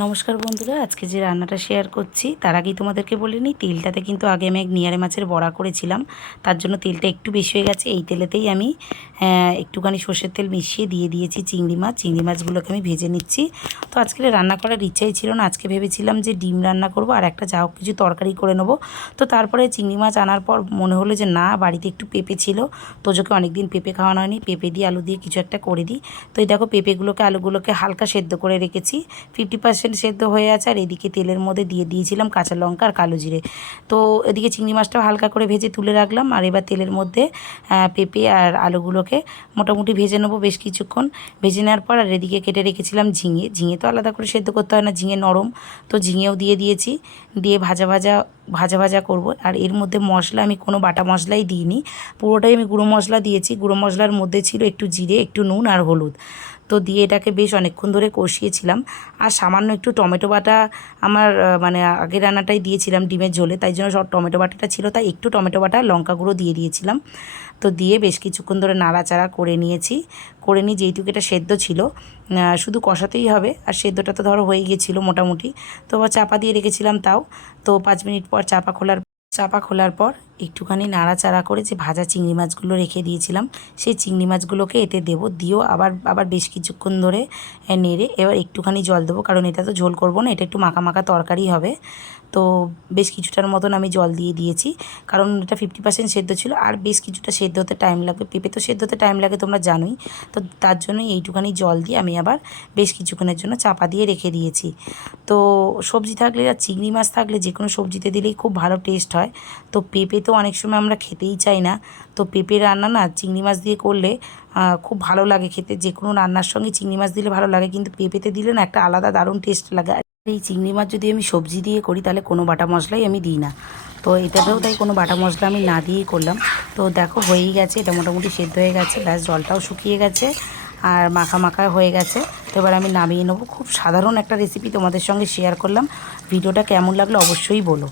নমস্কার বন্ধুরা, আজকে যে রান্নাটা শেয়ার করছি, তার আগেই তোমাদেরকে বলে নিই, তেলটাতে কিন্তু আগে আমি এক নিয়ারে মাছের বড়া করেছিলাম। তার জন্য তেলটা একটু বেশি হয়ে গেছে, এই তেলেতেই আমি একটুখানি সর্ষের তেল মিশিয়ে দিয়ে দিয়েছি চিংড়ি মাছ। চিংড়ি মাছগুলোকে আমি ভেজে নিচ্ছি। তো আজকে রান্না করার ইচ্ছাই ছিল না। আজকে ভেবেছিলাম যে ডিম রান্না করব আর একটা যা হোক কিছু তরকারি করে নেব। তো তারপরে চিংড়ি মাছ আনার পর মনে হলো যে না, বাড়িতে একটু পেঁপে ছিল। তোজোকে অনেকদিন পেঁপে খাওয়ানো হয়নি। পেঁপে দিয়ে আলু দিয়ে কিছু একটা করে দিই। তো এই দেখো পেঁপেগুলোকে, আলুগুলোকে হালকা সেদ্ধ করে রেখেছি। ফিফটি পার্সেন্ট সেদ্ধ হয়ে আছে আর এদিকে তেলের মধ্যে দিয়ে দিয়েছিলাম কাঁচা লঙ্কা আর কালো জিরে। তো এদিকে চিংড়ি মাছটাও হালকা করে ভেজে তুলে রাখলাম। আর এবার তেলের মধ্যে পেঁপে আর আলুগুলোকে মোটামুটি ভেজে নেব বেশ কিছুক্ষণ। ভেজে নেওয়ার পর আর এদিকে কেটে রেখেছিলাম ঝিঙে। ঝিঙে তো আলাদা করে সেদ্ধ করতে হয় না, ঝিঙে নরম। তো ঝিঙেও দিয়ে দিয়েছি। দিয়ে ভাজা ভাজা ভাজা ভাজা করব। আর এর মধ্যে মশলা আমি কোনো বাটা মশলাই দিইনি। পুরোটাই আমি গুঁড়ো মশলা দিয়েছি। গুঁড়ো মশলার মধ্যে ছিল একটু জিরে, একটু নুন আর হলুদ। তো দিয়ে এটাকে বেশ অনেকক্ষণ ধরে কষিয়েছিলাম। আর সামান্য একটু টমেটো বাটা আমার মানে আগের রান্নাটাই দিয়েছিলাম ডিমের ঝোলে। তাই জন্য সব টমেটো বাটাটা ছিল। তাই একটু টমেটো বাটা, লঙ্কা গুঁড়ো দিয়ে দিয়েছিলাম। তো দিয়ে বেশ কিছুক্ষণ ধরে নাড়াচাড়া করে নিয়েছি। করে নিয়ে যেইটুকু এটা সেদ্ধ ছিল শুধু কষাতেই হবে। আর সেদ্ধটা তো ধরো হয়ে গিয়েছিল মোটামুটি। তো চাপা দিয়ে রেখেছিলাম তাও। তো পাঁচ মিনিট পর চাপা খোলার চাপা খোলার পর একটুখানি নাড়াচাড়া করে যে ভাজা চিংড়ি মাছগুলো রেখে দিয়েছিলাম, সেই চিংড়ি মাছগুলোকে এতে দেবো, দিয়েও আবার আবার বেশ কিছুক্ষণ ধরে নেড়ে এবার একটুখানি জল দেবো, কারণ এটা তো ঝোল করব না, এটা একটু মাখা মাখা তরকারি হবে। তো বেশ কিছুটার মতন আমি জল দিয়ে দিয়েছি, কারণ এটা ফিফটি পার্সেন্ট সেদ্ধ ছিল, আর বেশ কিছুটা সেদ্ধ হতে টাইম লাগবে, পেঁপে তো সেদ্ধ হতে টাইম লাগে তোমরা জানোই, তো তার জন্যই এইটুখানি জল দিয়ে আমি আবার বেশ কিছুক্ষণের জন্য চাপা দিয়ে রেখে দিয়েছি। তো সবজি থাকলে আর চিংড়ি মাছ থাকলে যে কোনো সবজিতে দিলেই খুব ভালো টেস্ট হয়। তো পেঁপে তো অনেক সময় আমরা খেতেই চাই না। তো পেঁপে রান্না না চিংড়ি মাছ দিয়ে করলে খুব ভালো লাগে খেতে। যে কোনো রান্নার সঙ্গে চিংড়ি মাছ দিলে ভালো লাগে, কিন্তু পেঁপেতে দিলে না একটা আলাদা দারুণ টেস্ট লাগে। আর এই চিংড়ি মাছ যদি আমি সবজি দিয়ে করি, তাহলে কোনো বাটা মশলাই আমি দিই না। তো এটাতেও তাই কোনো বাটা মশলা আমি না দিয়েই করলাম। তো দেখো হয়েই গেছে, এটা মোটামুটি সেদ্ধ হয়ে গেছে। ব্যাস, জলটাও শুকিয়ে গেছে আর মাখা মাখা হয়ে গেছে। তো এবার আমি নামিয়ে নেব। খুব সাধারণ একটা রেসিপি তোমাদের সঙ্গে শেয়ার করলাম। ভিডিওটা কেমন লাগল অবশ্যই বলো।